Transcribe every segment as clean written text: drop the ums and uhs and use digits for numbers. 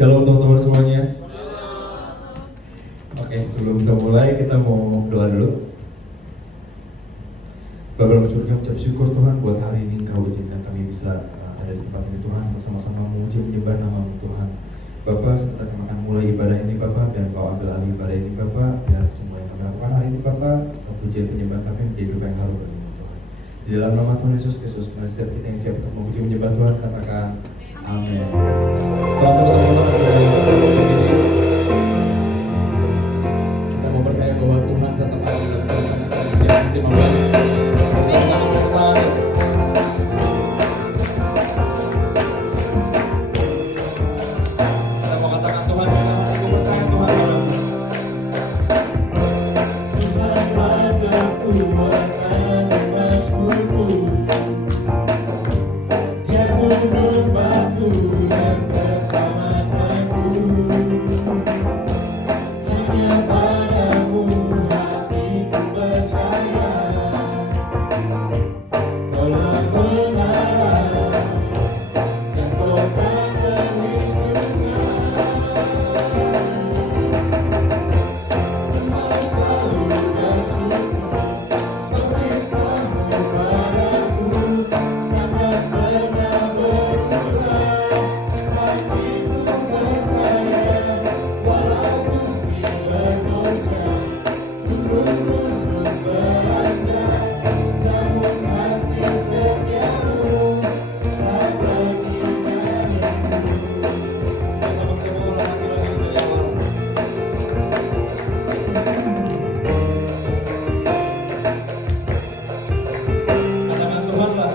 Shalom teman-teman semuanya. Oke, sebelum kita mulai kita mau doa dulu. Bapa dalam surga, ucap syukur Tuhan buat hari ini Engkau izinkan kami bisa ada di tempat ini Tuhan, bersama-sama memuji menyembah nama-Mu Tuhan. Bapa, sebentar kami akan mulai ibadah ini Bapa, dan Kau ambil alih ibadah ini Bapa, biar semua yang kami lakukan hari ini Bapa, pujian penyembahan kami menjadi hidup yang harum bagi-Mu Tuhan. Di dalam nama Tuhan Yesus Kristus, setiap kita yang siap untuk memuji menyembah Tuhan, katakan amin. Sama-sama teman-teman dari kita mau percaya bahwa Tuhan tetap ada dalam perencanaan yang masih membantu. Kita mau katakan Tuhan, aku percaya Tuhan dalam Tuhan pada kekuatan emasku, Dia gunung batu dan keselamatanku. Hanya padamu hatiku percaya, Kaulah menara dan kota perlindungan. Engkau selalu bersyukur seperti kamu padaku, takkan pernah berubah. Hatiku percaya, walaupun di bergoncang, gunung-gunung beranjak, namun kasih setiamu tak pergi dariku. Sama-sama ulang lagi dari awal. Katakan Tuhanlah,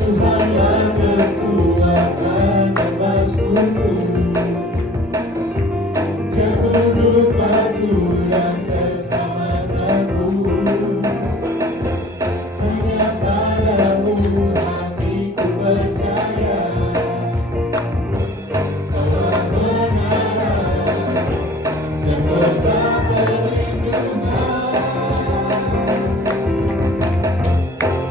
Tuhanlah kekuatan emasku, Dia gunung batu dan keselamatanku. Hanya padamu hatiku percaya, Kaulah menara dan kota perlindungan.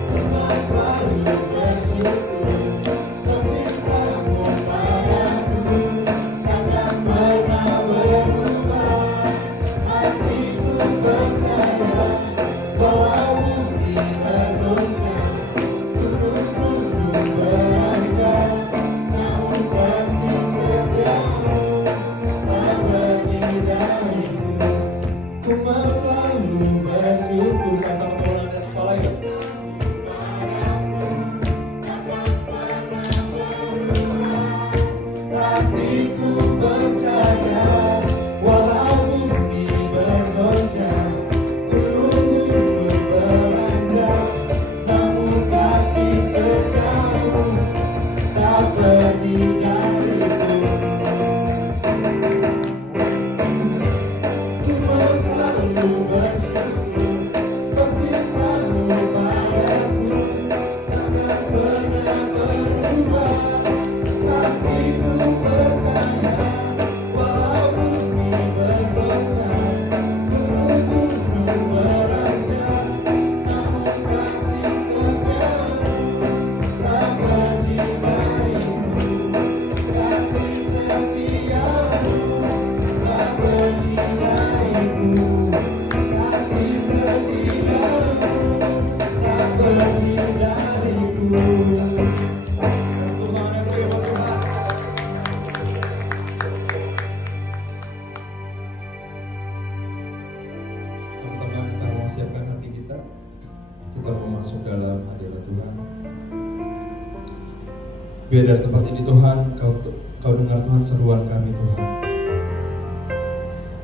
Engkau selalu bersyukur seperti kamu padaku, takkan pernah berubah. Hatiku percaya, walaupun di bergoncang, gunung-gunung beranjak, namun kasih setiamu tak pergi dariku. Ku mau selalu bersyukur. Sama-sama ulang atas kepala ya. Hatiku percaya, walaupun di bergoncang, gunung-gunung beranjak, namun kasih setiamu tak pergi dariku. Ku mau selalu bersyukur seperti kamu padaku, takkan pernah berubah. Hatiku percaya, walaupun di bergoncang, gunung-gunung beranjak, namun kasih setiamu tak pergi dariku. Kasih setiamu tak pergi dariku. Kasih setiamu tak pergi dariku. Tuhan yang firman Tuhan. Sama-sama kita mau siapkan hati kita. Kita mau masuk dalam hadirat Tuhan. Biar dari tempat ini Tuhan, Kau dengar Tuhan seruan kami Tuhan.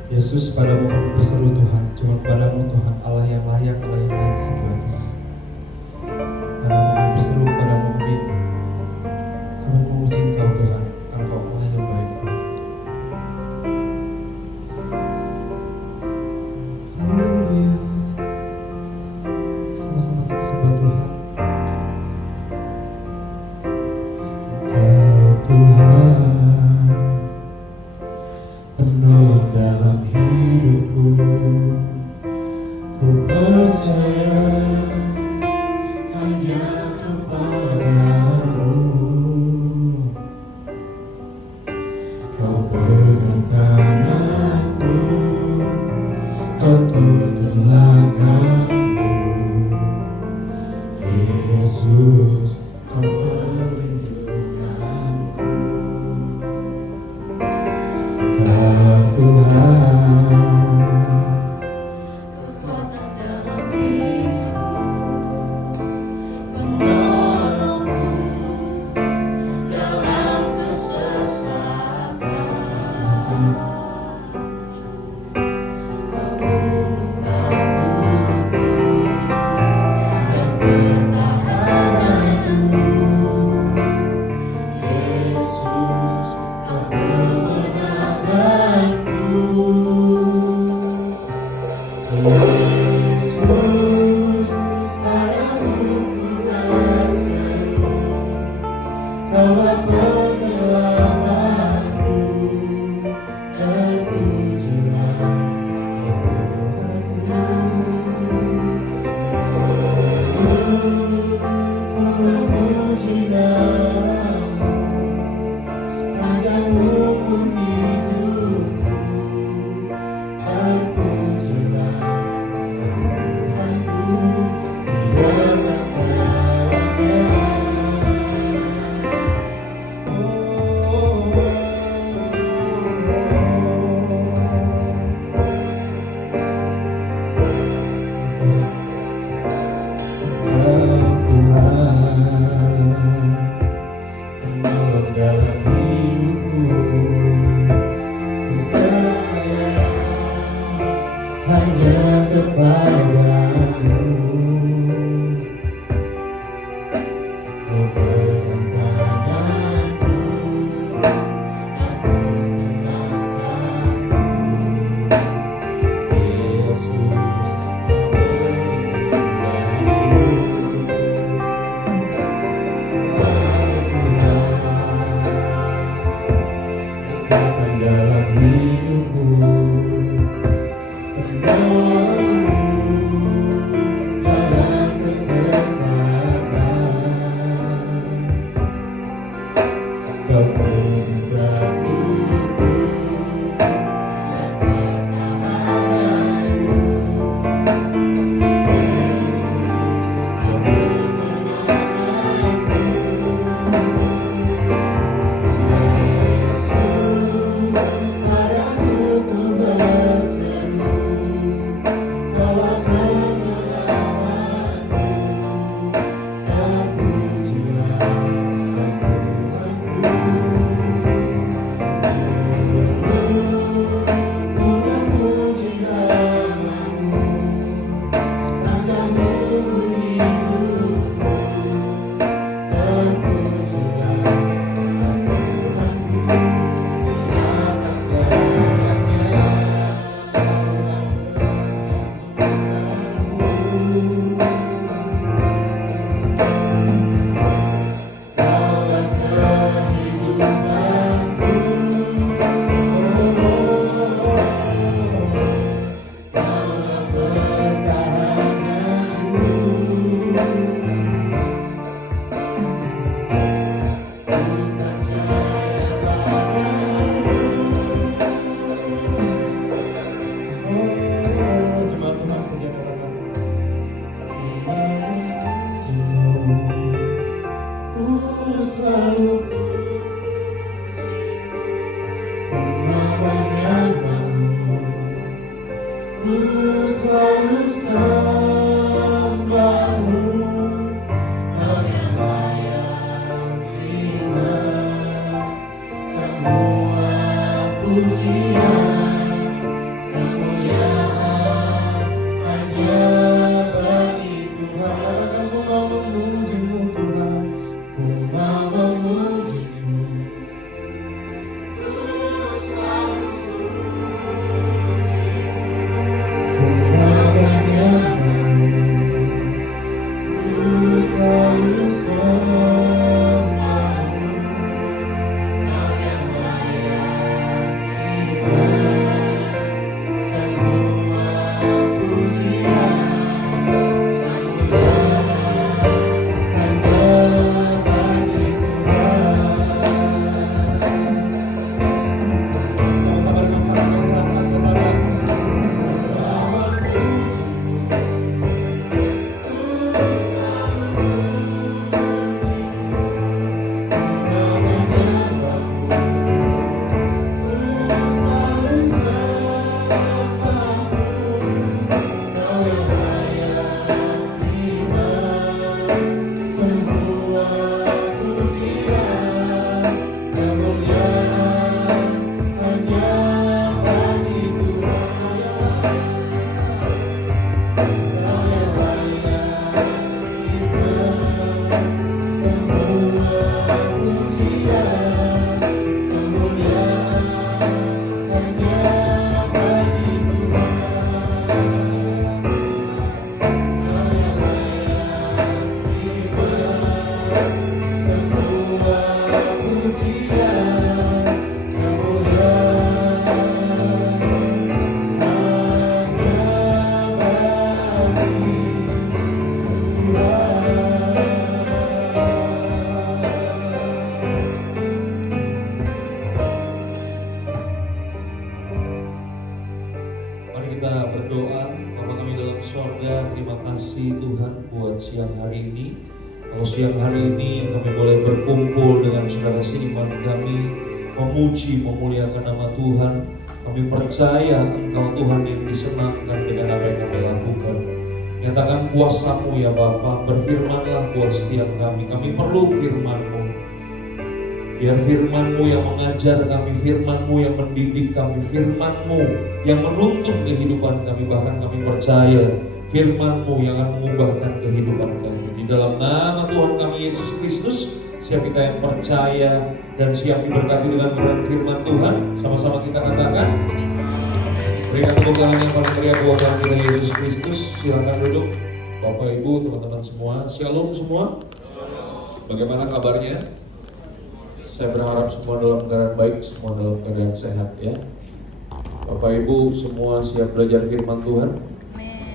Yesus, padamu kami berseru Tuhan, cuma padamu Tuhan, Allah yang layak disembah Tuhan. Padamu kami berseru, padamu kami memuji Engkau Tuhan, karena Engkau Allah yang baik Tuhan. Haleluya. Sama-sama kita sembah Tuhan. Engkau Tuhan, penolong dalam hidupku, ku percaya hanya kepadamu. Kau pegang tanganku, kau tuntun langkahku, Yesus, kau perlindunganku. Kau Tuhan, kekuatan dalam hidupku, menolongku dalam kesesatan. Kau membantuku dan pertahananku, Yesus, kau kemenanganku. Yesus, padamu ku berseru, Kaulah penyelamatku, terpujilah Tuhanku. Memuji namamu sepanjang umur hidupku, terpujilah Tuhanku di atas segalanya. Menolong dalam hidupku, ku percaya hanya kepadamu. Kau pegang tanganku, aku tenangkanku, Yesus, kekuatan dalam hidupku, penolongku dalam kesesatan. Kau membantuku dan pertahananku, Yesus, kau kemenanganku. Padamu ku berseru, Kaulah penyelamatku, terpujilah Tuhanku. Ku memuji namamu sepanjang umur hidupku, terpujilah Tuhanku di atas segalanya. Kaulah kehidupanku, Kaulah pertahananku. Ku percaya padamu. Jemaat Tuhan saja katakan, ku selalu memanggilmu, ku selalu sembahmu, Kau yang layak terima semua pujian. kita berdoa. Bapa kami dalam sorga, terima kasih Tuhan buat siang hari ini. Kalau siang hari ini kami boleh berkumpul dengan saudara seiman kami, memuji, memuliakan nama Tuhan. Kami percaya Engkau Tuhan yang disenangkan dengan apa yang kami lakukan. Nyatakan kuasa-Mu ya Bapa, berfirmanlah buat setiap kami. Kami perlu firman-Mu. Biar firman-Mu yang mengajar kami, firman-Mu yang mendidik kami, firman-Mu yang menuntun kehidupan kami. Bahkan kami percaya firman-Mu yang akan mengubahkan kehidupan kami. Di dalam nama Tuhan kami Yesus Kristus, siap kita yang percaya dan siap diberkati dengan firman Tuhan. Sama-sama kita katakan, berikan tepuk tangan yang paling meriah buat Tuhan kita Yesus Kristus. Silakan duduk, Bapak Ibu, teman-teman semua. Shalom semua. Bagaimana kabarnya? Saya berharap semua dalam keadaan baik, semua dalam keadaan sehat ya. Bapak Ibu semua siap belajar firman Tuhan?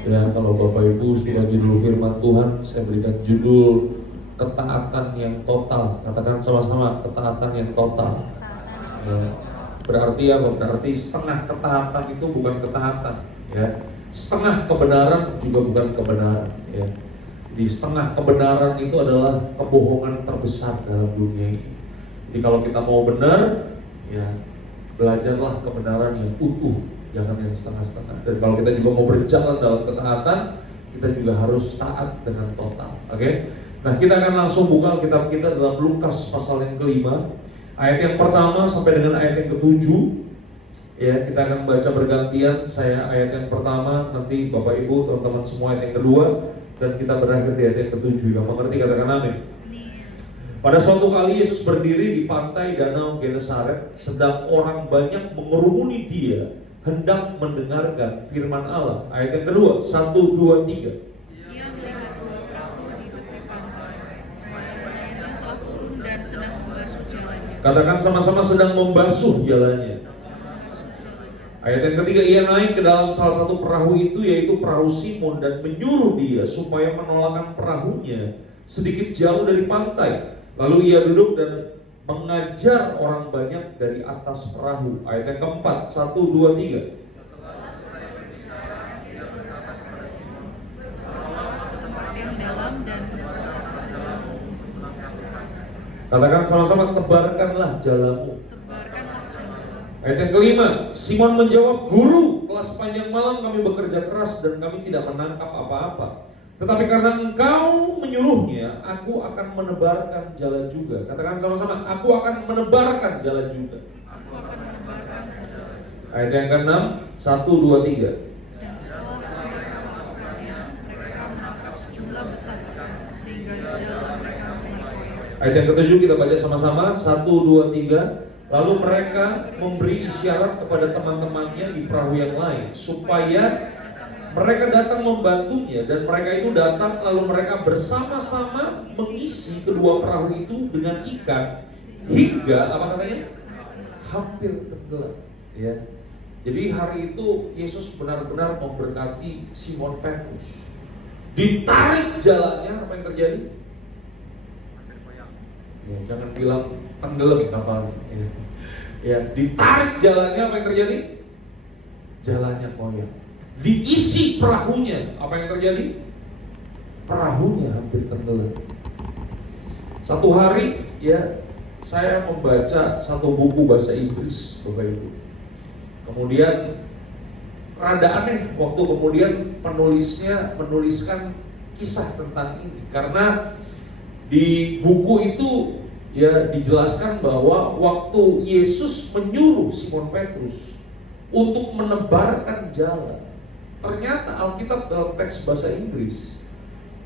Ya, kalau Bapak Ibu sudah judul firman Tuhan, saya berikan judul ketaatan yang total. Katakan sama-sama, ketaatan yang total. Ya. Berarti apa? Berarti setengah ketaatan itu bukan ketaatan, ya. Setengah kebenaran juga bukan kebenaran, ya. Di setengah kebenaran itu adalah kebohongan terbesar dalam dunia ini. Jadi kalau kita mau benar, ya belajarlah kebenaran yang utuh, jangan yang setengah-setengah. Dan kalau kita juga mau berjalan dalam ketaatan, kita juga harus taat dengan total. Oke? Nah, kita akan langsung buka kitab kita dalam Lukas pasal yang kelima, ayat yang pertama sampai dengan ayat yang ketujuh. Ya, kita akan baca bergantian. Saya ayat yang pertama, nanti Bapak Ibu, teman-teman semua ayat yang kedua, dan kita berakhir di ayat yang ketujuh. Yang mengerti katakan amin. Pada suatu kali Yesus berdiri di pantai Danau Genesaret, sedang orang banyak mengerumuni Dia hendak mendengarkan firman Allah. Ayat yang kedua, 1, 2, 3. Ia melihat dua perahu di tepi pantai. Nelayan telah turun dan sedang membasuh jalannya. Katakan sama-sama, sedang membasuh jalannya. Ayat yang ketiga, ia naik ke dalam salah satu perahu itu, yaitu perahu Simon, dan menyuruh dia supaya menolakkan perahunya sedikit jauh dari pantai. Lalu ia duduk dan mengajar orang banyak dari atas perahu. Ayat yang keempat, 1, 2, 3. Yang dalam dan Katakan sama-sama, tebarkanlah jalanmu. tebarkanlah jalan. Ayat yang kelima, Simon menjawab, Guru, telah sepanjang malam kami bekerja keras dan kami tidak menangkap apa-apa. Tetapi karena Engkau menyuruhnya, aku akan menebarkan jalan juga. Katakan sama-sama, aku akan menebarkan jalan juga. Aku akan menebarkan jalan. Ayat yang ke-6, 1, 2, 3. Dan setelah mereka melakukannya, mereka menangkap sejumlah besar ikan, sehingga jalan mereka mulai koyak. Ayat yang ke-7 kita baca sama-sama, 1, 2, 3. Lalu mereka memberi isyarat kepada teman-temannya di perahu yang lain, supaya mereka datang membantunya, dan mereka itu datang lalu mereka bersama-sama mengisi kedua perahu itu dengan ikan hingga apa katanya? Hampir tenggelam. Ya. Jadi hari itu Yesus benar-benar memberkati Simon Petrus. Ditarik jalannya, apa yang terjadi? Ya, jangan bilang tenggelam kapalnya. Ya, ditarik jalannya, apa yang terjadi? Jalannya koyak. Diisi perahunya, apa yang terjadi? Perahunya hampir tenggelam. Satu hari ya, saya membaca satu buku bahasa Inggris, Bapak Ibu. Kemudian rada aneh waktu kemudian penulisnya menuliskan kisah tentang ini, karena di buku itu ya dijelaskan bahwa waktu Yesus menyuruh Simon Petrus untuk menebarkan jalan, ternyata Alkitab dalam teks bahasa Inggris,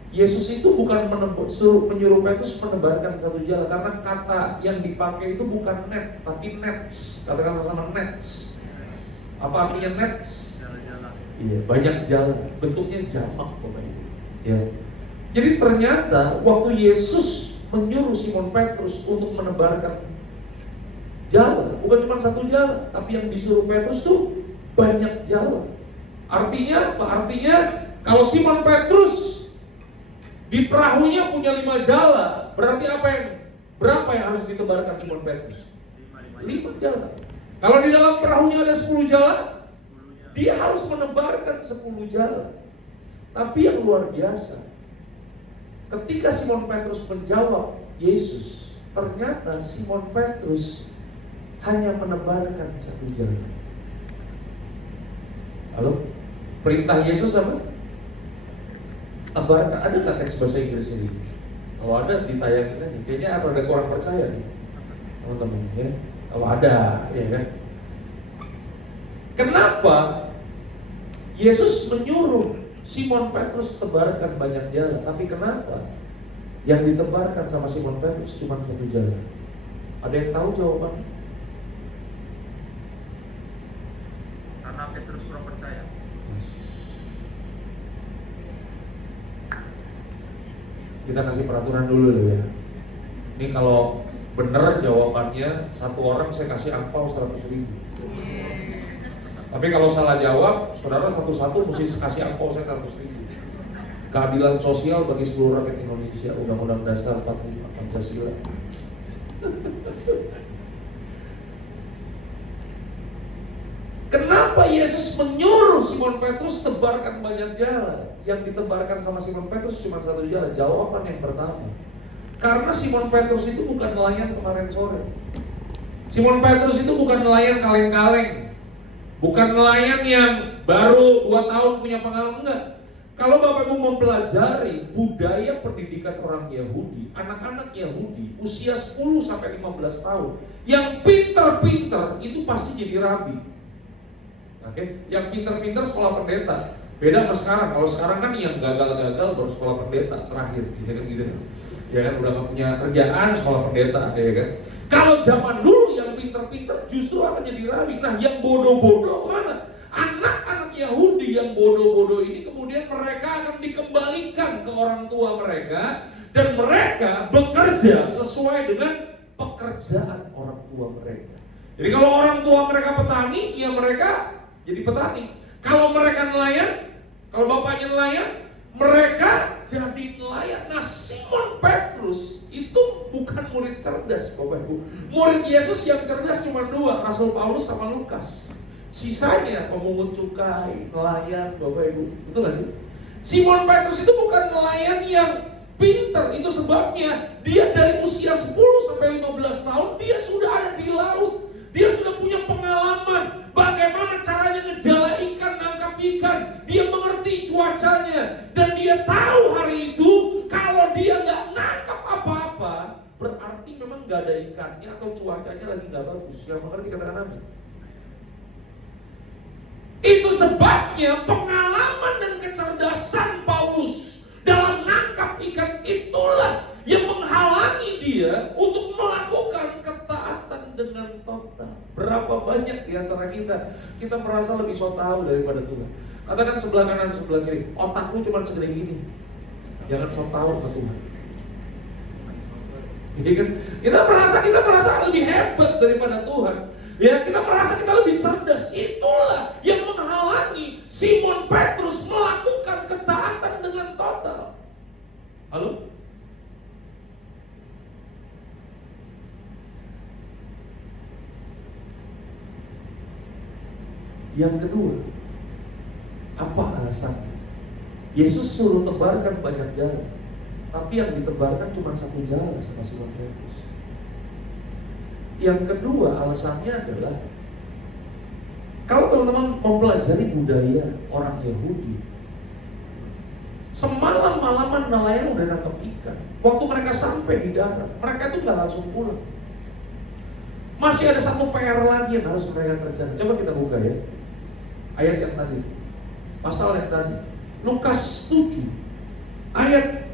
Yesus itu bukan menyuruh Petrus menebarkan satu jalan, karena kata yang dipakai itu bukan net, tapi nets. Katakan sama nets. Apa artinya nets? Iya, banyak jalan. Bentuknya jamak, Bapak Ibu. Ya. Jadi ternyata waktu Yesus menyuruh Simon Petrus untuk menebarkan jalan, bukan cuma satu jalan, tapi yang disuruh Petrus tuh banyak jalan. Artinya apa? Artinya kalau Simon Petrus di perahunya punya 5 jalan, berarti berapa yang harus ditebarkan Simon Petrus? 5 jalan. Kalau di dalam perahunya ada 10 jalan, dia harus menebarkan 10 jalan. Tapi yang luar biasa, ketika Simon Petrus menjawab Yesus, ternyata Simon Petrus hanya menebarkan 1 jalan. Halo? Perintah Yesus apa? Tebarkan. Ada nggak teks bahasa Inggris ini? Kalau ada ditayangin aja. Kayaknya ada kurang percaya nih teman-teman ya. Kalau ada, ya kan? Kenapa Yesus menyuruh Simon Petrus tebarkan banyak jalan, tapi kenapa yang ditebarkan sama Simon Petrus cuma 1 jalan? Ada yang tahu jawabannya? Karena Petrus kurang percaya. Kita kasih peraturan dulu ya. Ini kalau benar jawabannya, 1 orang saya kasih angpau 100.000. Tapi kalau salah jawab, saudara satu-satu mesti kasih angpau saya 100.000. Keadilan sosial bagi seluruh rakyat Indonesia, Undang-Undang Dasar 45 Pancasila. Kenapa Yesus menyuruh Simon Petrus tebarkan banyak jalan? Yang ditebarkan sama Simon Petrus cuma 1 jalan. Jawaban yang pertama, karena Simon Petrus itu bukan nelayan kemarin sore. Simon Petrus itu bukan nelayan kaleng-kaleng, bukan nelayan yang baru 2 tahun punya pengalaman, enggak. Kalau Bapak Ibu mempelajari budaya pendidikan orang Yahudi, anak-anak Yahudi usia 10 sampai 15 tahun, yang pinter-pinter itu pasti jadi rabi. Oke, yang pinter-pinter sekolah pendeta. Beda sama sekarang. Kalau sekarang kan yang gagal-gagal baru sekolah pendeta terakhir, ya kan gitu. Ya kan udah gak punya kerjaan sekolah pendeta, ya kan. Kalau zaman dulu yang pinter-pinter justru akan jadi rabi. Nah, yang bodoh-bodoh mana? Anak-anak Yahudi yang bodoh-bodoh ini kemudian mereka akan dikembalikan ke orang tua mereka dan mereka bekerja sesuai dengan pekerjaan orang tua mereka. Jadi kalau orang tua mereka petani, ya mereka jadi petani. Kalau mereka nelayan, kalau bapaknya nelayan, mereka jadi nelayan. Nah, Simon Petrus itu bukan murid cerdas, Bapak Ibu. Murid Yesus yang cerdas cuma 2, Rasul Paulus sama Lukas. Sisanya pemungut cukai, nelayan, Bapak Ibu. Betul gak sih? Simon Petrus itu bukan nelayan yang pinter. Itu sebabnya dia dari usia 10 sampai 15 tahun dia sudah ada di laut. Dia sudah punya pengalaman bagaimana caranya ngejala ikan, nangkap ikan. Dia mengerti cuacanya dan dia tahu hari itu kalau dia nggak nangkap apa-apa berarti memang nggak ada ikannya atau cuacanya lagi nggak bagus. Yang mengerti katakan amin. Itu sebabnya pengalaman dan kecerdasan Paulus dalam nangkap ikan itulah yang menghalangi dia untuk melakukan ketaatan dengan total. Berapa banyak di antara kita merasa lebih so tahu daripada Tuhan. Katakan sebelah kanan, sebelah kiri, otakku cuma segede gini. Jangan so tahu ke Tuhan. Jadi kan kita merasa lebih hebat daripada Tuhan. Ya, kita merasa kita lebih cerdas. Itulah yang menghalangi Simon Petrus melakukan ketaatan dengan total. Halo? Yang kedua, apa alasannya? Yesus suruh tebarkan banyak jalan, tapi yang ditebarkan cuma 1 jalan sama Simon Petrus. Yang kedua alasannya adalah, kalau teman-teman mempelajari budaya orang Yahudi, semalam-malaman nelayan udah nangkap ikan. Waktu mereka sampai di darat, mereka tuh gak langsung pulang. Masih ada 1 PR lagi yang harus mereka kerjakan. Coba kita buka ya ayat yang tadi, pasal yang tadi, Lukas 7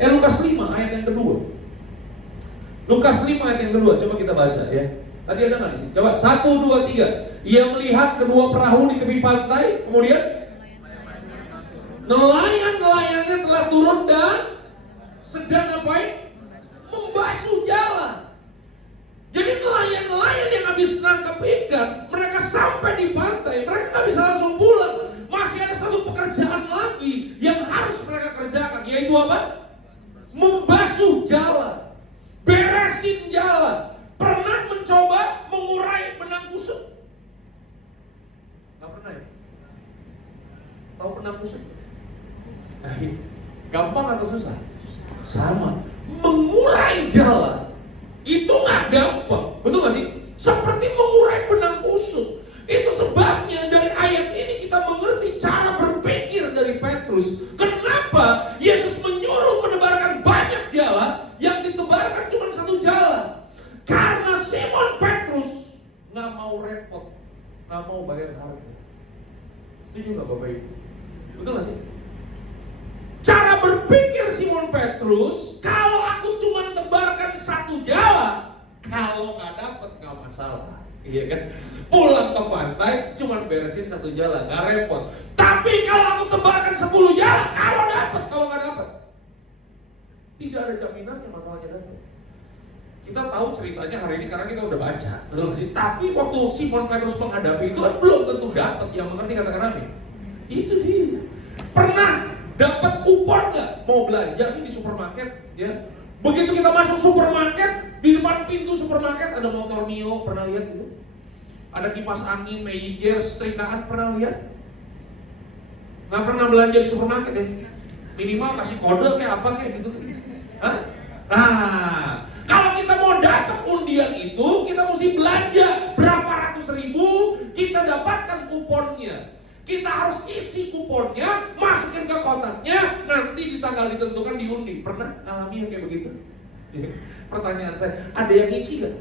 Lukas 5 ayat yang kedua. Lukas 5 ayat yang kedua, coba kita baca ya. Tadi ada nggak di sini? Coba 1, 2, 3. Ia melihat kedua perahu di tepi pantai, kemudian nelayan-nelayannya telah turun dan sedang ngapain? Membasuh jalan. Jadi nelayan-nelayan yang habis nangkap ikan, mereka sampai di pantai, mereka nggak bisa langsung pulang. Masih ada 1 pekerjaan lagi yang harus mereka kerjakan, yaitu apa? Membasuh jalan, beresin jalan. Pernah mencoba mengurai benang kusut? Nggak pernah ya? Tahu benang kusut? Gampang atau susah? Sama. Mengurai jala itu nggak gampang, betul nggak sih? Seperti mengurai benang kusut. Itu sebabnya dari ayat ini kita mengerti cara berpikir dari Petrus. Kenapa Yesus menyuruh menebarkan banyak jala, yang ditebarkan cuma satu jala? Karena Simon Petrus nggak mau repot, nggak mau bayar harga. Setuju nggak Bapak Ibu? Betul nggak sih? Cara berpikir Simon Petrus, kalau aku cuma tebarkan satu jala, kalau nggak dapat nggak masalah, iya kan? Pulang ke pantai cuma beresin satu jala, nggak repot. Tapi kalau aku tebarkan 10 jala, kalau dapat, kalau nggak dapat, tidak ada jaminannya masalahnya dapat. Kita tahu ceritanya hari ini karena kita udah baca, betul nggak sih? Tapi waktu Simon Petrus menghadapi itu belum tentu dapat. Yang mengerti katakan amin. Itu dia. Pernah dapat kupon nggak mau belanja ini di supermarket? Ya. Begitu kita masuk supermarket, di depan pintu supermarket ada motor Mio, pernah lihat itu? Ada kipas angin, Meijer, setrikaan, pernah lihat? Nggak pernah belanja di supermarket ya? Minimal kasih kode kayak apa kayak gitu. Hah? Nah, kalau kita mau dapat undian itu, kita mesti belanja berapa ratus ribu, kita dapatkan kuponnya. Kita harus isi kuponnya, masukin ke kotaknya, nanti di tanggal ditentukan diundi. Pernah alami yang kayak begitu? Pertanyaan saya, ada yang isi gak?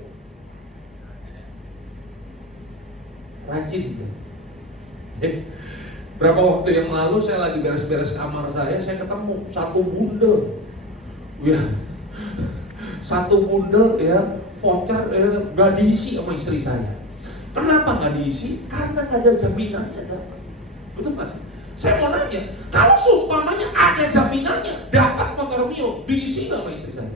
Rajin ya? Berapa waktu yang lalu saya lagi beres-beres kamar saya ketemu satu bundel. Ya, satu bundel ya voucher gak diisi sama istri saya. Kenapa gak diisi? Karena gak ada jaminannya dapat. Betul gak sih? Saya mau nanya, kalau seumpamanya ada jaminannya dapat motor Mio, diisi gak sama istri saya?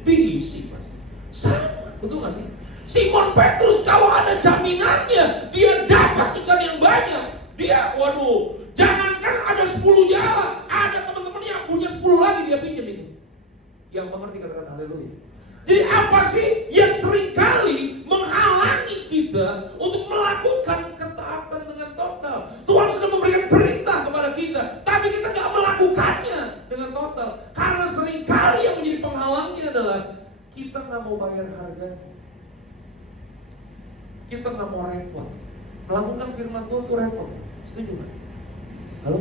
Diisi Mas. Sama, betul gak sih? Simon Petrus kalau ada jaminannya, dia dapat ikan yang banyak. Dia, waduh, jangankan ada 10 jala, ada teman-teman yang punya 10 lagi dia pinjam itu. Yang mengerti katakan haleluya. Jadi apa sih yang seringkali menghalangi kita untuk melakukan ketaatan dengan total? Tuhan sudah memberikan perintah kepada kita, tapi kita gak melakukannya dengan total. Karena seringkali yang menjadi penghalangnya adalah kita gak mau bayar harganya. Kita gak mau repot. Melakukan firman Tuhan itu repot. Setuju gak? Halo?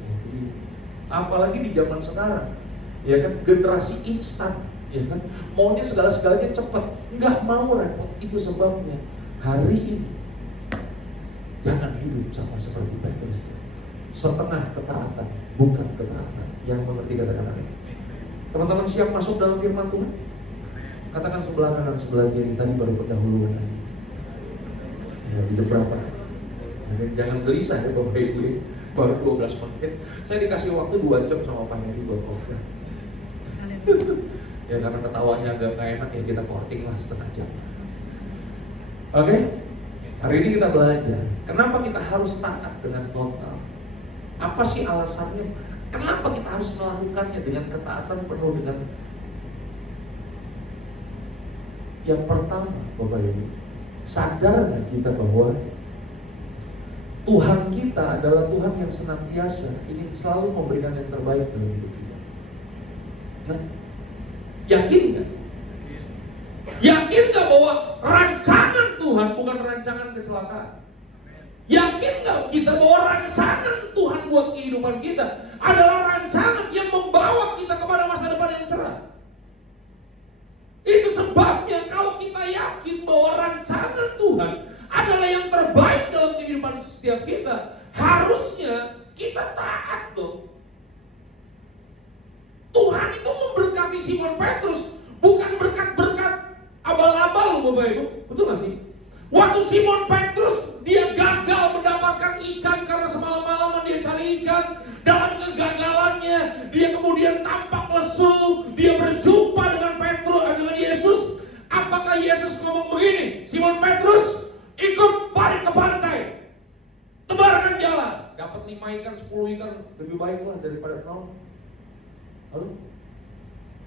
Ya, itu dia. Apalagi di zaman sekarang, ya kan, generasi instan. Ya kan, maunya segala-segalanya cepat, nggak mau repot. Itu sebabnya hari ini jangan hidup sama seperti Petrus. Setengah ketaatan, bukan ketaatan. Yang mengerti katakan amin. Teman-teman siap masuk dalam firman Tuhan? Katakan sebelah kanan, sebelah kiri. Tadi baru pendahuluan. Ya, di berapa? Jangan gelisah ya Bapak Ibu. Baru 12 menit. Saya dikasih waktu 2 jam sama Pak Heri buat khotbah. Ya karena ketawanya agak gak enak ya kita korting lah setengah jam. Oke? Hari ini kita belajar kenapa kita harus taat dengan total. Apa sih alasannya? Kenapa kita harus melakukannya dengan ketaatan penuh dengan. Yang pertama Bapak Ibu, sadar gak kita bahwa Tuhan kita adalah Tuhan yang senantiasa ingin selalu memberikan yang terbaik dalam hidup kita. Nah, yakin gak? Yakin gak bahwa rancangan Tuhan bukan rancangan kecelakaan? Yakin gak kita bahwa rancangan Tuhan buat kehidupan kita adalah rancangan yang membawa kita kepada masa depan yang cerah? Itu sebabnya kalau kita yakin bahwa rancangan Tuhan adalah yang terbaik dalam kehidupan setiap kita, harusnya kita taat dong. Tuhan itu memberkati Simon Petrus, bukan berkat-berkat abal-abal Bapak Ibu. Betul gak sih? Waktu Simon Petrus dia gagal mendapatkan ikan karena semalam-malaman dia cari ikan. Dalam kegagalannya dia kemudian tampak lesu. Dia berjumpa dengan dengan Yesus. Apakah Yesus ngomong begini? Simon Petrus, ikut balik ke pantai, tebarkan jala. Dapat 5 ikan, 10 ikan, lebih baiklah daripada 0. Lalu,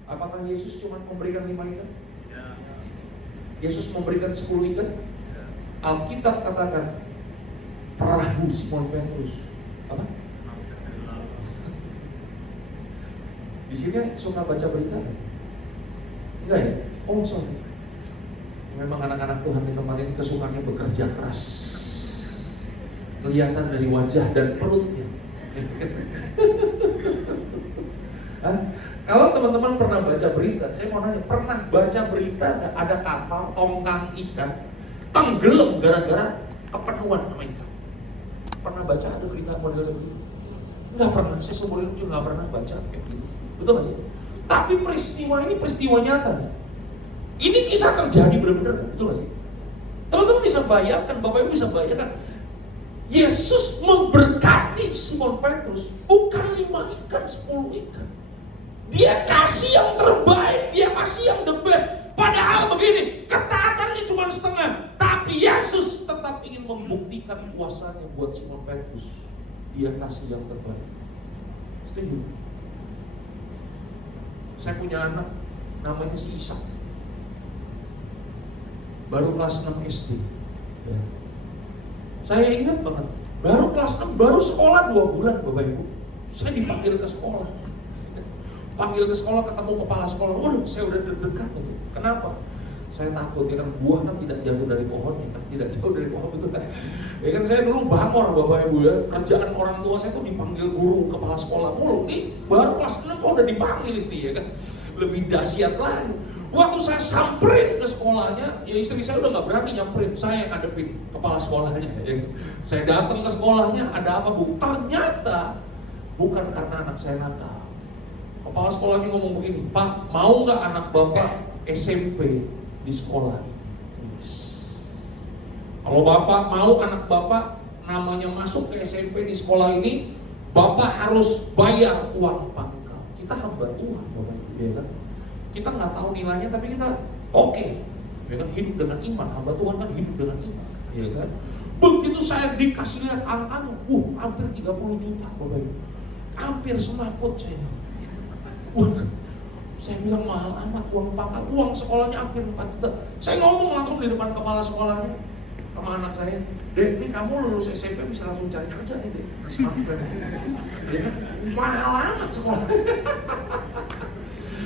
apakah Yesus cuma memberikan 5 ikan? Yesus memberikan 10 ikan? Alkitab katakan perahu Simon Petrus Apa? Di sini suka baca berita kan? Enggak ya? Oh sorry. Memang anak-anak Tuhan di tempat ini kesukaannya bekerja keras. Kelihatan dari wajah dan perutnya. Hah? Kalau teman-teman pernah baca berita, saya mau nanya, pernah baca berita ada kapal tongkang ikan tenggelam gara-gara kepenuhan sama ikan? Pernah baca ada berita model begitu? Enggak pernah, saya seumur hidup juga enggak pernah baca kayak gitu. Betul gak sih? Tapi peristiwa ini peristiwa nyata kan? Ini kisah terjadi benar-benar kan? Betul gak sih? Teman-teman bisa bayangkan, Bapak Ibu bisa bayangkan, Yesus memberkati Simon Petrus bukan 5 ikan, 10 ikan. Dia kasih yang terbaik, dia kasih yang the best. Padahal begini, ketaatannya cuma setengah, tapi Yesus tetap ingin membuktikan kuasanya buat Simon Petrus. Dia kasih yang terbaik. Setuju? Saya punya anak, namanya si Ishak. Baru kelas 6 SD. Ya. Saya ingat banget, baru kelas 6, baru sekolah 2 bulan Bapak Ibu. Saya dipanggil ke sekolah. Panggil ke sekolah, ketemu kepala sekolah. Waduh, saya udah deg-degan gitu. Kenapa? Saya takut, ya kan buah kan tidak jatuh dari pohonnya kan, tidak jauh dari pohon, betul kan? Ya kan saya dulu bangor Bapak Ibu ya, kerjaan orang tua saya tuh dipanggil guru kepala sekolah mulu. Nih baru kelas 6 kok udah dipanggil itu ya kan, lebih dahsyat lagi. Waktu saya samperin ke sekolahnya, ya istri saya udah nggak berani nyamperin, saya yang ngadepin kepala sekolahnya. Ya. Saya datang ke sekolahnya, ada apa Bu? Ternyata bukan karena anak saya nakal. Kepala sekolahnya ngomong begini, Pak, mau nggak anak Bapak SMP di sekolah ini? Kalau Bapak mau anak Bapak namanya masuk ke SMP di sekolah ini, Bapak harus bayar uang pangkal. Kita hamba Tuhan, Bapak Ibu, ya kan? Kita nggak tahu nilainya, tapi kita oke, ya kan? Hidup dengan iman, hamba Tuhan kan hidup dengan iman, ya kan? Begitu saya dikasih lihat angkanya, hampir 30 juta, Bapak Ibu, hampir semaput saya. Saya bilang mahal amat uang pangkal, uang sekolahnya hampir 4 juta. Saya ngomong langsung di depan kepala sekolahnya sama anak saya, Dek, ini kamu lulus SMP bisa langsung cari kerja nih Dek. Ya, mahal amat sekolah.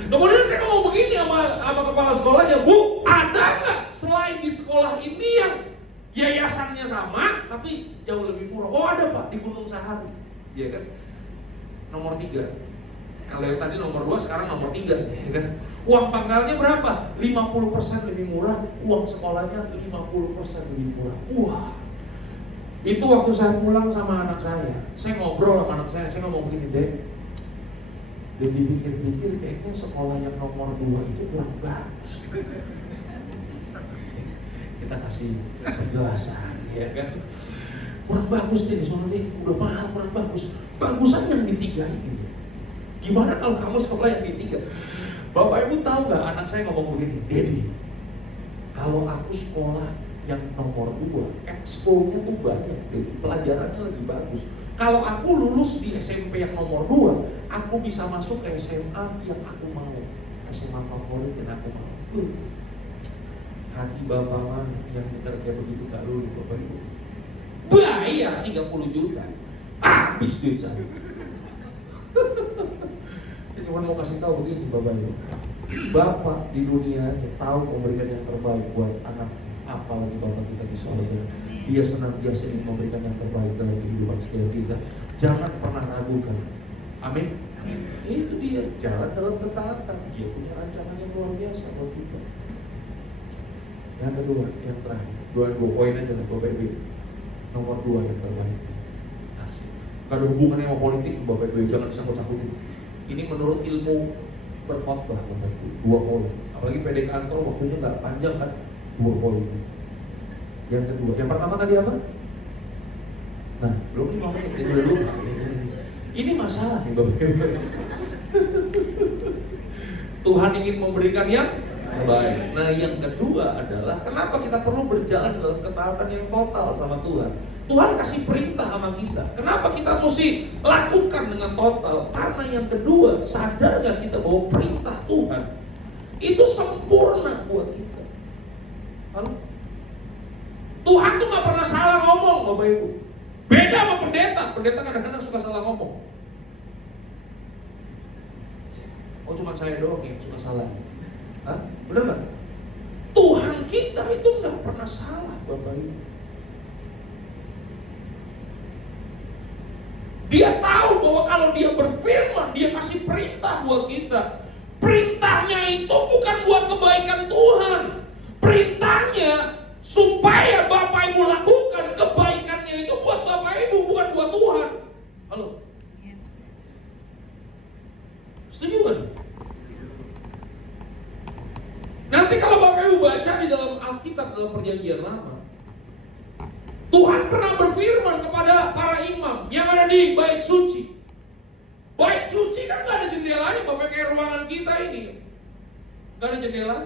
Kemudian saya ngomong begini sama kepala sekolahnya, Bu, ada nggak selain di sekolah ini yang yayasannya sama tapi jauh lebih murah? Oh ada Pak, di Gunung Sahari, ya kan? Nomor 3. Kalau yang tadi nomor 2, sekarang nomor 3, ya kan? Uang pangkalnya berapa? 50% lebih murah, uang sekolahnya 50% lebih murah. Wah, itu waktu saya pulang sama anak saya ngobrol sama anak saya ngomong begini, Dek, dan dipikir-pikir kayaknya sekolah yang nomor 2 itu kurang bagus. Kita kasih penjelasan, ya kan? Kurang bagus deh, soalnya udah mahal, kurang bagus. Bagusan yang di 3 ini. Gimana kalau kamu sekolah yang di 3? Bapak Ibu tahu nggak, anak saya ngomong begini, Dedi, kalau aku sekolah yang nomor 2, expo-nya tuh banyak, Dedi, pelajarannya lebih bagus. Kalau aku lulus di SMP yang nomor 2, aku bisa masuk ke SMA yang aku mau, SMA favorit yang aku mau. Hati bapak mana yang benar kayak begitu gak lulus, Bapak Ibu? Bayar 30 juta, habis duit saya. Saya cuma mau kasih tahu begini Bapak Ibu, Bapak di dunia tahu memberikan yang terbaik buat anak, apalagi Bapak kita di surga. Dia senantiasa ingin memberikan yang terbaik dalam kehidupan setiap kita. Jangan pernah ragukan. Amin. Itu dia, jalan dalam ketaatan. Dia punya rancangan yang luar biasa buat kita. Yang kedua, yang terakhir, 2 poin aja lah Bapak Ibu. Nomor 2 yang terbaik. Asik. Gak ada hubungannya sama politik Bapak Ibu, jangan disangkut-sangkutin. Ini menurut ilmu berkhotbah Bapak Ibu, 2 poin. Apalagi PD kantor waktunya gak panjang kan, 2 poin. Yang kedua, yang pertama tadi apa? Nah, belum 5 menit, ini udah lupa. Ini masalah nih Bapak Ibu. Tuhan ingin memberikan yang terbaik. Nah, yang kedua adalah kenapa kita perlu berjalan dalam ketaatan yang total sama Tuhan. Tuhan kasih perintah sama kita. Kenapa kita mesti lakukan dengan total? Karena yang kedua, sadar gak kita bahwa perintah Tuhan itu sempurna buat kita. Halo? Tuhan tuh gak pernah salah ngomong Bapak Ibu. Beda sama pendeta kadang-kadang suka salah ngomong. Oh cuma saya doang yang suka salah. Hah? Bener gak? Tuhan kita itu gak pernah salah Bapak Ibu. Dia tahu bahwa kalau dia berfirman, dia kasih perintah buat kita. Perintahnya itu bukan buat kebaikan Tuhan. Perintahnya supaya Bapak Ibu lakukan kebaikannya itu buat Bapak Ibu, bukan buat Tuhan. Halo? Setuju kan? Nanti kalau Bapak Ibu baca di dalam Alkitab, dalam Perjanjian Lama, Tuhan pernah berfirman kepada para imam yang ada di bait suci. Bait suci kan gak ada jendelanya, Bapak, kayak ruangan kita ini. Gak ada jendela.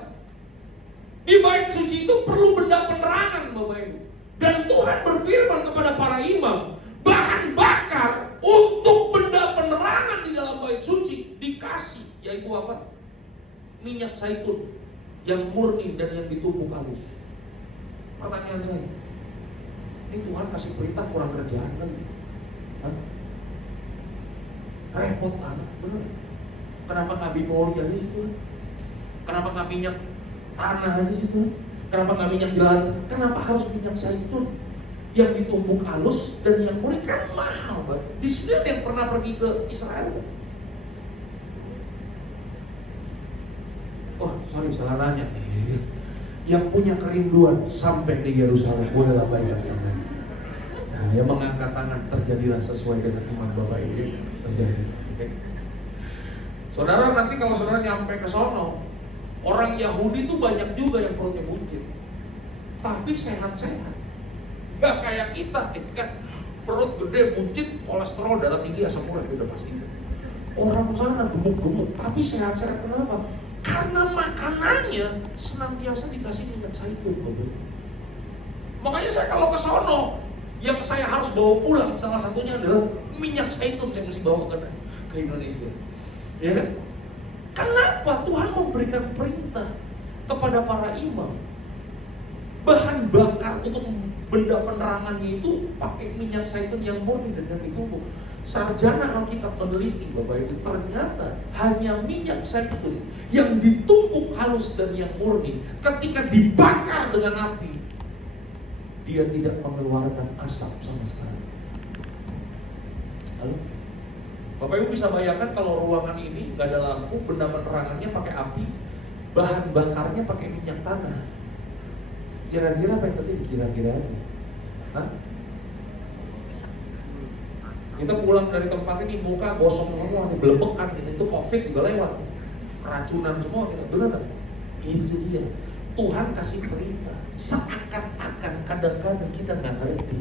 Di bait suci itu perlu benda penerangan, Bapak Ibu. Dan Tuhan berfirman kepada para imam, bahan bakar untuk benda penerangan di dalam bait suci dikasih, yaitu apa? Minyak zaitun yang murni dan yang ditumbuk halus. Pertanyaan saya, ini Tuhan kasih perintah kurang kerjaan kan? Hah? Repot amat, bener. Kenapa nggak bimoli aja sih Tuhan? Kenapa nggak minyak tanah aja sih Tuhan? Kenapa nggak minyak jalan? Kenapa harus minyak zaitun yang ditumbuk halus dan yang murni? Kan mahal banget. Di sini ada yang pernah pergi ke Israel kan? Oh sorry, salah nanya. Yang punya kerinduan sampai di Yerusalem bolehlah bayar tangan. Nah, yang mengangkat tangan terjadilah sesuai dengan iman Bapak Ibu terjadi. Saudara, nanti kalau saudara nyampe ke sono, orang Yahudi itu banyak juga yang perutnya buncit, tapi sehat-sehat. Gak kayak kita, kan perut gede, buncit, kolesterol, darah tinggi, asam urat udah pasti. Orang sana gemuk-gemuk, tapi sehat-sehat. Kenapa? Karena makanannya senantiasa dikasih minyak zaitun, Bapak. Makanya saya kalau ke sono, yang saya harus bawa pulang salah satunya adalah minyak zaitun. Saya mesti bawa ke Indonesia. Ya kan? Kenapa Tuhan memberikan perintah kepada para imam? Bahan bakar untuk benda penerangannya itu pakai minyak zaitun yang murni dan yang ditumbuk. Sarjana Alkitab meneliti, Bapak Ibu, ternyata hanya minyak zaitun yang ditumbuk halus dan yang murni, ketika dibakar dengan api, dia tidak mengeluarkan asap sama sekali. Halo? Bapak Ibu bisa bayangkan kalau ruangan ini gak ada lampu, benda penerangannya pakai api, bahan bakarnya pakai minyak tanah. Kira-kira apa yang terjadi? Kira-kira aja. Hah? Kita pulang dari tempat ini muka gosong semua, belebekan kita, itu COVID juga lewat, racunan semua kita, benar nggak? Itu dia. Tuhan kasih perintah, seakan-akan kadang-kadang kita nggak ngerti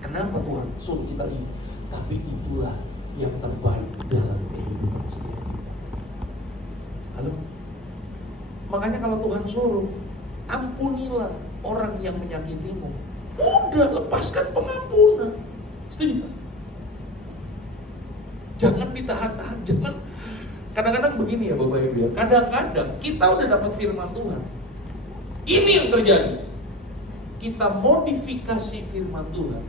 kenapa Tuhan suruh kita ini, tapi itulah yang terbaik dalam kehidupan setiap kita. Halo? Makanya kalau Tuhan suruh, ampunilah orang yang menyakitimu. Udah, lepaskan pengampunan. Setuju? Jangan ditahan-tahan, jangan. Kadang-kadang begini ya Bapak Ibu ya, kadang-kadang kita udah dapat firman Tuhan. Ini yang terjadi. Kita modifikasi firman Tuhan.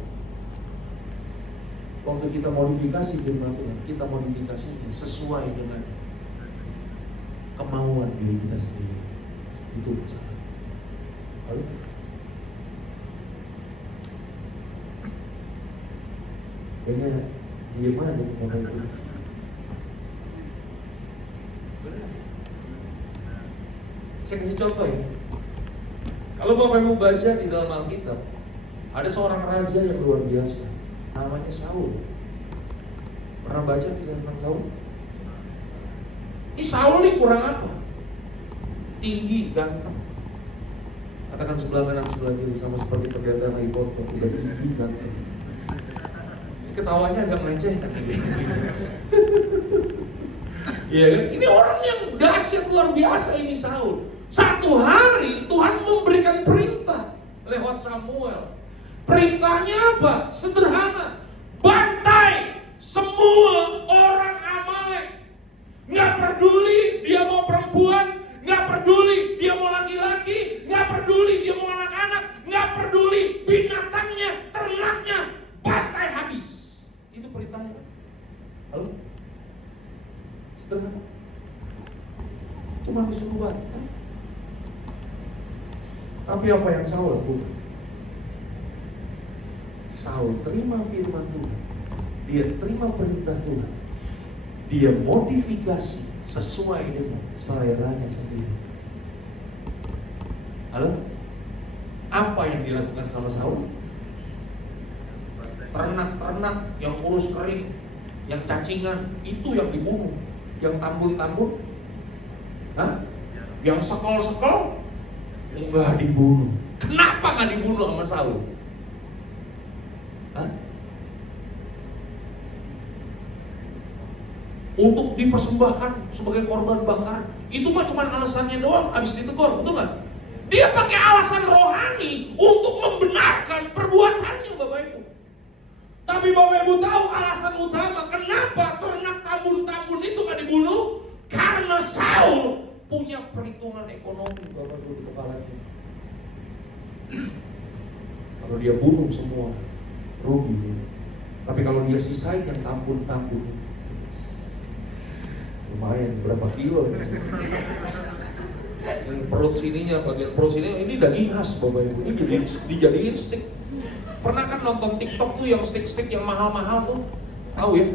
Waktu kita modifikasi firman Tuhan, kita modifikasinya sesuai dengan kemauan diri kita sendiri. Itu masalah. Lalu kayaknya diem aja Bapak Ibu. Saya kasih contoh ya. Kalau Bapak Ibu baca di dalam Alkitab, ada seorang raja yang luar biasa, namanya Saul. Pernah baca kisah tentang Saul? Ini Saul nih kurang apa? Tinggi, ganteng. Katakan sebelah kanan sebelah kiri, sama seperti pendeta yang lagi foto, udah tinggi, ganteng. Ketawanya agak melecehkan. Iya kan? Ini orang yang dahsyat luar biasa ini Saul. Satu hari Tuhan memberikan perintah lewat Samuel. Perintahnya apa? Sederhana. Bantai semua orang Amalek. Nggak peduli dia mau perempuan, nggak peduli dia mau laki-laki, nggak peduli dia mau anak-anak, nggak peduli binatangnya, ternaknya, bantai habis. kamu disuruh buat? Tapi apa yang Saul lakukan? Saul terima firman Tuhan, dia terima perintah Tuhan, dia modifikasi sesuai dengan seleranya sendiri. Halo? Apa yang dilakukan sama Saul? Ternak-ternak yang kurus kering, yang cacingan, itu yang dibunuh. Yang tambun-tambun, yang sekol-sekol, enggak dibunuh. Kenapa nggak dibunuh sama Saul? Untuk dipersembahkan sebagai korban bakar, itu mah cuma alasannya doang, habis ditegur, betul nggak? Dia pakai alasan rohani untuk membenarkan perbuatannya, Bapak Ibu. Tapi Bapak Ibu tahu alasan utama kenapa ternak tambun-tambun itu nggak dibunuh? Karena Saul punya perhitungan ekonomi, Bapak Ibu, di kepalanya. Kalau dia bunuh semua, rugi dia. Tapi kalau dia sisain yang tambun-tambun, lumayan berapa kilo ya? Yang perut sininya, bagian perut sini ini daging khas, Bapak Ibu. Ini dijadiin steak. Pernah kan nonton TikTok tuh yang steak-steak yang mahal-mahal tuh? Tahu ya?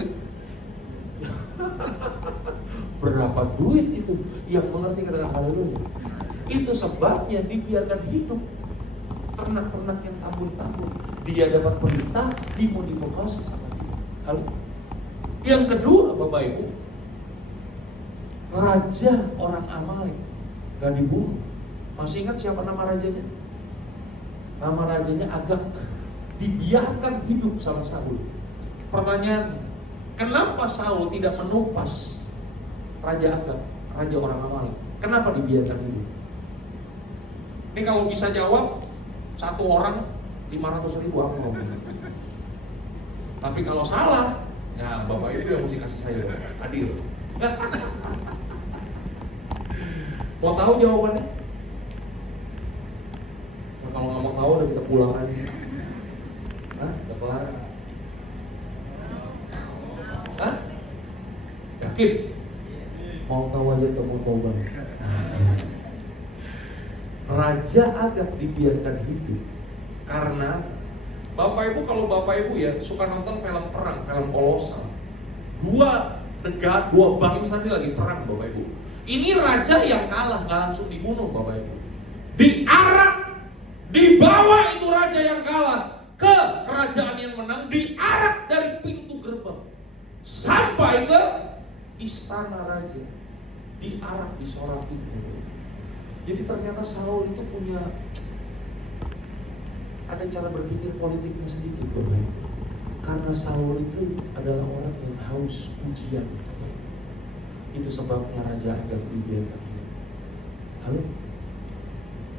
Berapa duit itu? Yang mengerti kata haleluya. Itu sebabnya dibiarkan hidup ternak-ternak yang tambun-tambun. Dia dapat perintah, dimodifikasi sama dia. Halo? Yang kedua, Bapak Ibu, raja orang Amalek gak dibunuh. Masih ingat siapa nama rajanya? Nama rajanya Agag. Dibiarkan hidup sama Saul. Pertanyaannya, kenapa Saul tidak menumpas Raja Agag, raja orang Amalek? Kenapa dibiarkan hidup? Ini kalau bisa jawab, satu orang 500.000 aku ngomong. Tapi kalau salah, ya Bapak ini dia mesti kasih saya adil. Mau tahu jawabannya? Nah, kalau nggak mau tahu udah kita pulang aja. Udah kelar? Yakin? Mau tahu aja atau mau tahu banget? Raja Agag dibiarkan hidup karena Bapak Ibu, kalau Bapak Ibu ya suka nonton film perang, film kolosal, dua bangsa ini lagi perang, Bapak Ibu. Ini raja yang kalah, nggak langsung dibunuh, Bapak Ibu. Diarak, dibawa itu raja yang kalah ke kerajaan yang menang, diarak dari pintu gerbang sampai ke istana raja, diarak, disoraki. Jadi ternyata Saul itu punya ada cara berpikir politiknya sedikit, Bapak Ibu. Karena Saul itu adalah orang yang haus pujian. Itu sebabnya Raja Agag dibiarkan. Halo?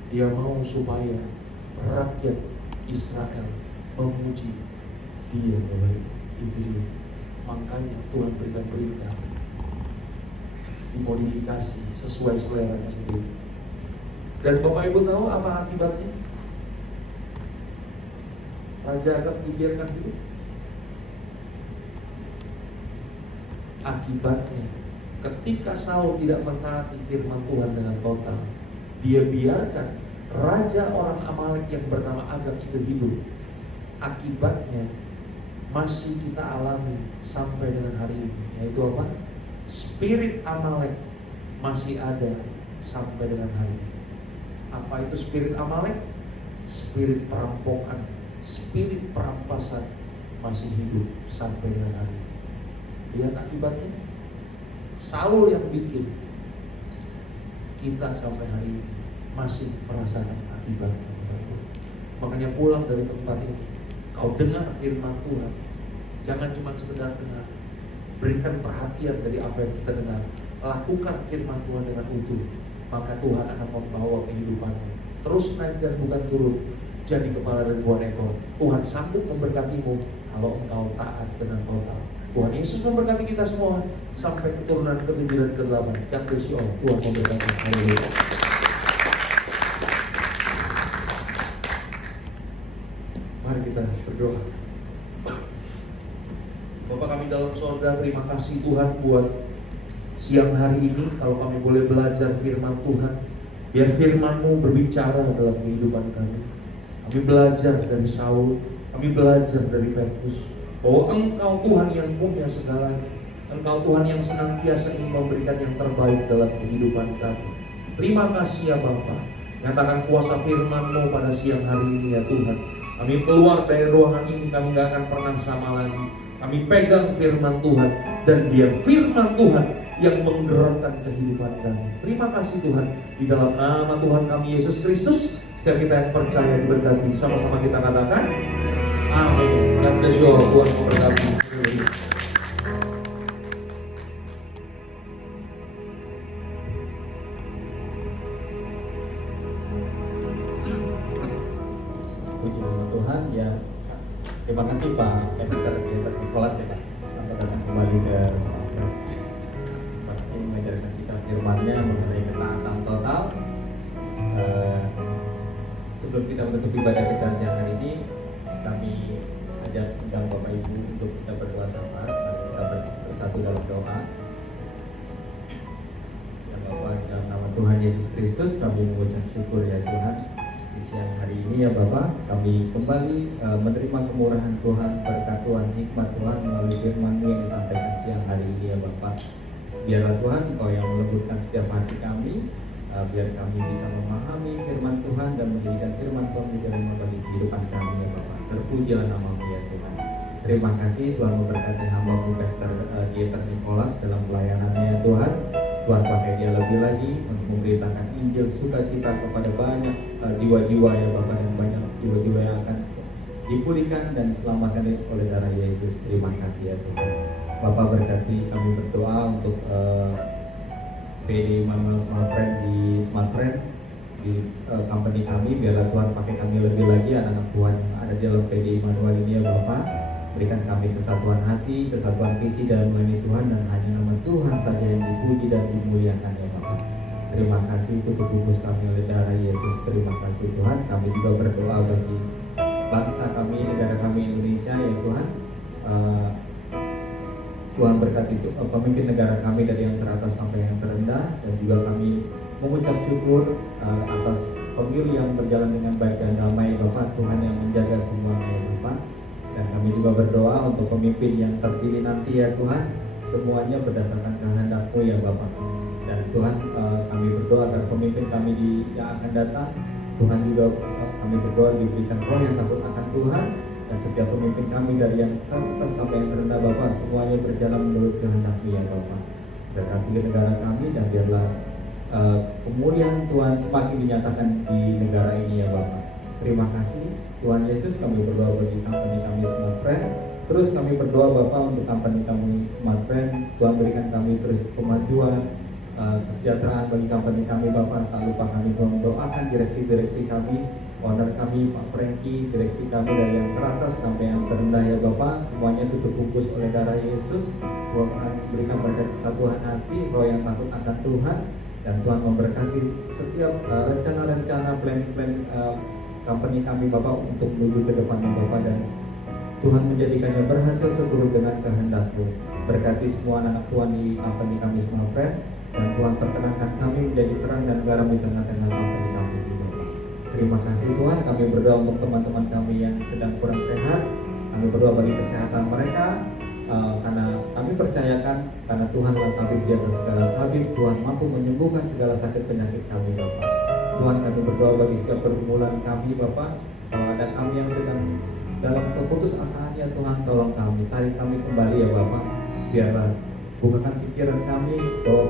Dia mau supaya rakyat Israel memuji dia, Bapak Ibu. Itu dia. Makanya Tuhan berikan perintah, dimodifikasi sesuai seleranya sendiri. Dan Bapak Ibu tahu apa akibatnya? Raja Agag dibiarkan hidup. Akibatnya, ketika Saul tidak mentaati firman Tuhan dengan total, dia biarkan raja orang Amalek yang bernama Agag itu hidup. Akibatnya masih kita alami sampai dengan hari ini, yaitu apa? Spirit Amalek masih ada sampai dengan hari ini. Apa itu spirit Amalek? Spirit perampokan, spirit perampasan masih hidup sampai dengan hari ini. Lihat akibatnya, Saul yang bikin, kita sampai hari ini masih merasakan akibatnya. Makanya pulang dari tempat ini, kau dengar firman Tuhan, jangan cuma sekedar dengar, berikan perhatian dari apa yang kita dengar, lakukan firman Tuhan dengan utuh, maka Tuhan akan membawa kehidupanmu terus naik dan bukan turun, jadi kepala dan buah ekor. Tuhan sanggup memberkatimu kalau engkau taat dengan total. Tuhan Yesus memberkati kita semua sampai keturunan ke-7 dan ke-8. God bless you all. Tuhan memberkati. Haleluya. Mari kita berdoa. Bapa kami dalam surga, terima kasih Tuhan buat Siang hari ini kalau kami boleh belajar firman Tuhan, biar firman-Mu berbicara dalam kehidupan kami. Kami belajar dari Saul, kami belajar dari Petrus, bahwa Engkau Tuhan yang punya segalanya. Engkau Tuhan yang senantiasa ingin memberikan yang terbaik dalam kehidupan kami. Terima kasih ya Bapa. Nyatakan kuasa firman-Mu pada siang hari ini ya Tuhan. Kami keluar dari ruangan ini, kami gak akan pernah sama lagi. Kami pegang firman Tuhan, dan biar firman Tuhan yang menggerakkan kehidupan kami. Terima kasih Tuhan. Di dalam nama Tuhan kami Yesus Kristus, setiap kita yang percaya diberkati. Sama-sama kita katakan amin. God bless you all. Tuhan memberkati. Puji nama Tuhan ya. Terima kasih Pak Esther Dieter Nicholas ya Pak. Selamat datang kembali ke Semaprem. Terima kasih mengajarkan kita firman-Nya mengenai ketaatan total. Sebelum kita menutup ibadah kita siang hari ini, kami ajak undang Bapak Ibu untuk kita berdoa syafaat. Mari kita bersatu dalam doa. Ya Bapak, dalam nama Tuhan Yesus Kristus kami mengucap syukur ya Tuhan. Di siang hari ini ya Bapak, kami kembali menerima kemurahan Tuhan, berkat Tuhan, hikmat Tuhan melalui firman-Mu yang disampaikan siang hari ini ya Bapak. Biarlah Tuhan Engkau yang melembutkan setiap hati kami, biar kami bisa memahami firman Tuhan dan menjadikan firman Tuhan menjadi rema bagi kehidupan kami ya Bapak. Terpujilah nama-Mu ya Tuhan. Terima kasih Tuhan memberkati hamba-Mu Pastor Dieter Nicholas dalam pelayanannya ya Tuhan. Tuhan pakai dia lebih lagi untuk memberitakan Injil sukacita kepada banyak jiwa-jiwa ya Bapak, dan banyak jiwa-jiwa yang akan dipulihkan dan diselamatkan oleh darah Yesus. Terima kasih ya Tuhan. Bapak berkati kami berdoa untuk PD Manuel Smartfriend di company kami. Biarlah Tuhan pakai kami lebih lagi anak-anak Tuhan yang ada di dalam PD Manuel ini ya Bapak. Berikan kami kesatuan hati, kesatuan visi dalam melayani Tuhan, dan hanya nama Tuhan saja yang dipuji dan dimuliakan ya Bapak. Terima kasih tutup bungkus kami oleh darah Yesus. Terima kasih Tuhan. Kami juga berdoa bagi bangsa kami, negara kami Indonesia ya Tuhan. Tuhan berkati pemimpin negara kami dari yang teratas sampai yang terendah, dan juga kami mengucap syukur atas pemilu yang berjalan dengan baik dan damai Bapak. Tuhan yang menjaga semuanya ya Bapak. Dan kami juga berdoa untuk pemimpin yang terpilih nanti ya Tuhan, semuanya berdasarkan kehendak-Mu ya Bapak. Dan Tuhan kami berdoa agar pemimpin kami yang akan datang, Tuhan juga kami berdoa diberikan roh yang takut akan Tuhan, dan setiap pemimpin kami dari yang teratas sampai yang terendah Bapak, semuanya berjalan menurut kehendak-Mu ya Bapak. Berkati negara kami, dan biarlah kemuliaan Tuhan semakin dinyatakan di negara ini ya Bapak. Terima kasih Tuhan Yesus. Kami berdoa bagi company kami Smartfriend. Terus kami berdoa Bapak untuk company kami Smartfriend. Tuhan berikan kami terus kemajuan, kesejahteraan bagi company kami Bapak. Tak lupa kami mendoakan direksi-direksi kami, owner kami Pak Franky, direksi kami dari yang teratas sampai yang terendah ya Bapak. Semuanya tutup bungkus oleh darah Yesus. Tuhan berikan mereka kesatuan hati, roh yang takut akan Tuhan, dan Tuhan memberkati setiap rencana-rencana, planning-planning company kami Bapak untuk menuju ke depannya Bapak, dan Tuhan menjadikannya berhasil seturut dengan kehendak-Mu. Berkati semua anak Tuhan di company kami Smartfriend, dan Tuhan perkenankan kami menjadi terang dan garam di tengah-tengah company kami ini Bapak. Terima kasih Tuhan. Kami berdoa untuk teman-teman kami yang sedang kurang sehat. Kami berdoa bagi kesehatan mereka, karena kami percayakan karena Tuhanlah tabib di atas segala tabib. Tuhan mampu menyembuhkan segala sakit penyakit kami Bapak. Tuhan, kami berdoa bagi setiap pergumulan kami Bapak. Kalau ada kami yang sedang dalam keputusasaan ya Tuhan, tolong kami, tarik kami kembali ya Bapak. Biarlah bukakan pikiran kami bahwa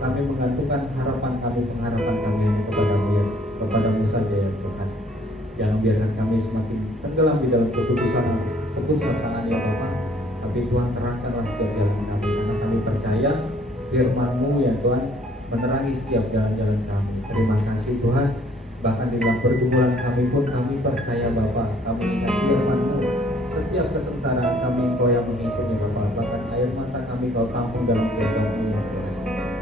kami menggantungkan harapan kami, pengharapan kami hanya kepadamu ya, kepadamu saja ya Tuhan. Jangan biarkan kami semakin tenggelam di dalam keputusasaan ya Bapak. Tapi Tuhan, terangkanlah setiap jalan kami, karena kami percaya firman-Mu ya Tuhan menerangi setiap jalan-jalan kami. Terima kasih Tuhan. Bahkan di dalam pergumulan kami pun kami percaya Bapak, kami ingat firman-Mu. Setiap kesengsaraan kami Engkau yang menghitungnya Bapak. Bahkan air mata kami Kau tampung dalam firman-Mu ya Tuhan.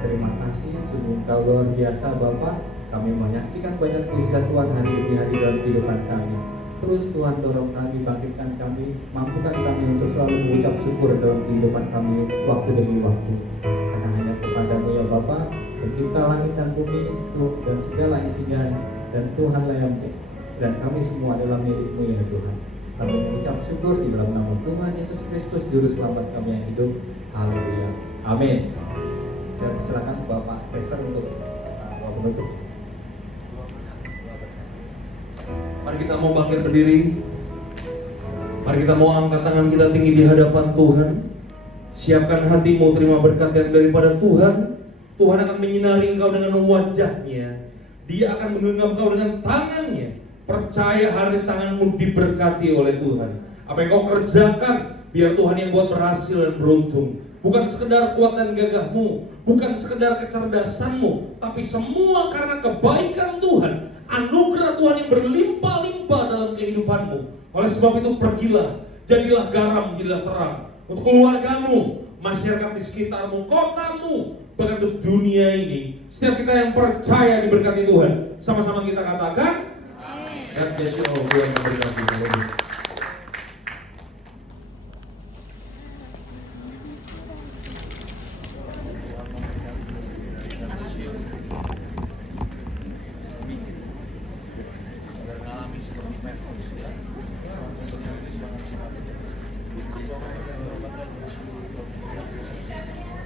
Terima kasih, sungguh Kau luar biasa Bapak. Kami menyaksikan banyak mujizat Tuhan hari demi hari dalam kehidupan kami. Terus Tuhan dorong kami, bangkitkan kami, mampukan kami untuk selalu mengucap syukur dalam kehidupan kami waktu demi waktu. kepadamu ya Bapa, pencipta langit dan bumi itu dan segala isinya, dan Tuhanlah yang dan kami semua adalah milik-Mu ya Tuhan. Kami mengucap syukur di dalam nama Tuhan Yesus Kristus Juru Selamat kami yang hidup. Haleluya. Amin. Saya silakan Bapak Pastor untuk doa penutup. Mari kita mau bangkit berdiri. Mari kita mau angkat tangan kita tinggi di hadapan Tuhan. Siapkan hatimu terima berkat yang daripada Tuhan. Tuhan akan menyinari engkau dengan wajahnya. Dia akan menggenggam engkau dengan tangannya. Percaya hari tanganmu diberkati oleh Tuhan. Apa yang kau kerjakan, biar Tuhan yang buat berhasil dan beruntung. Bukan sekedar kuat dan gagahmu, bukan sekedar kecerdasanmu, tapi semua karena kebaikan Tuhan, anugerah Tuhan yang berlimpah-limpah dalam kehidupanmu. Oleh sebab itu pergilah, jadilah garam, jadilah terang untuk keluargamu, masyarakat di sekitarmu, kotamu, bahkan untuk dunia ini. Setiap kita yang percaya diberkati Tuhan, sama-sama kita katakan, God bless you all. Tuhan memberkati.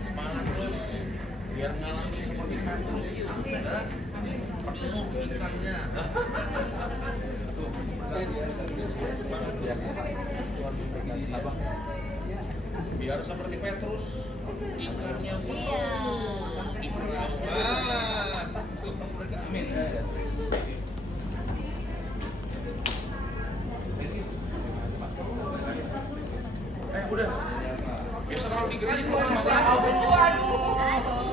Semangat terus, biar ngalami seperti Petrus. Penuh ikannya. Semangat biasa. Biar seperti Petrus, ikannya penuh di perawan. Tuhan berkati. Amin. Udah. Biasa kalau digerakin keluar masalah. Aduh.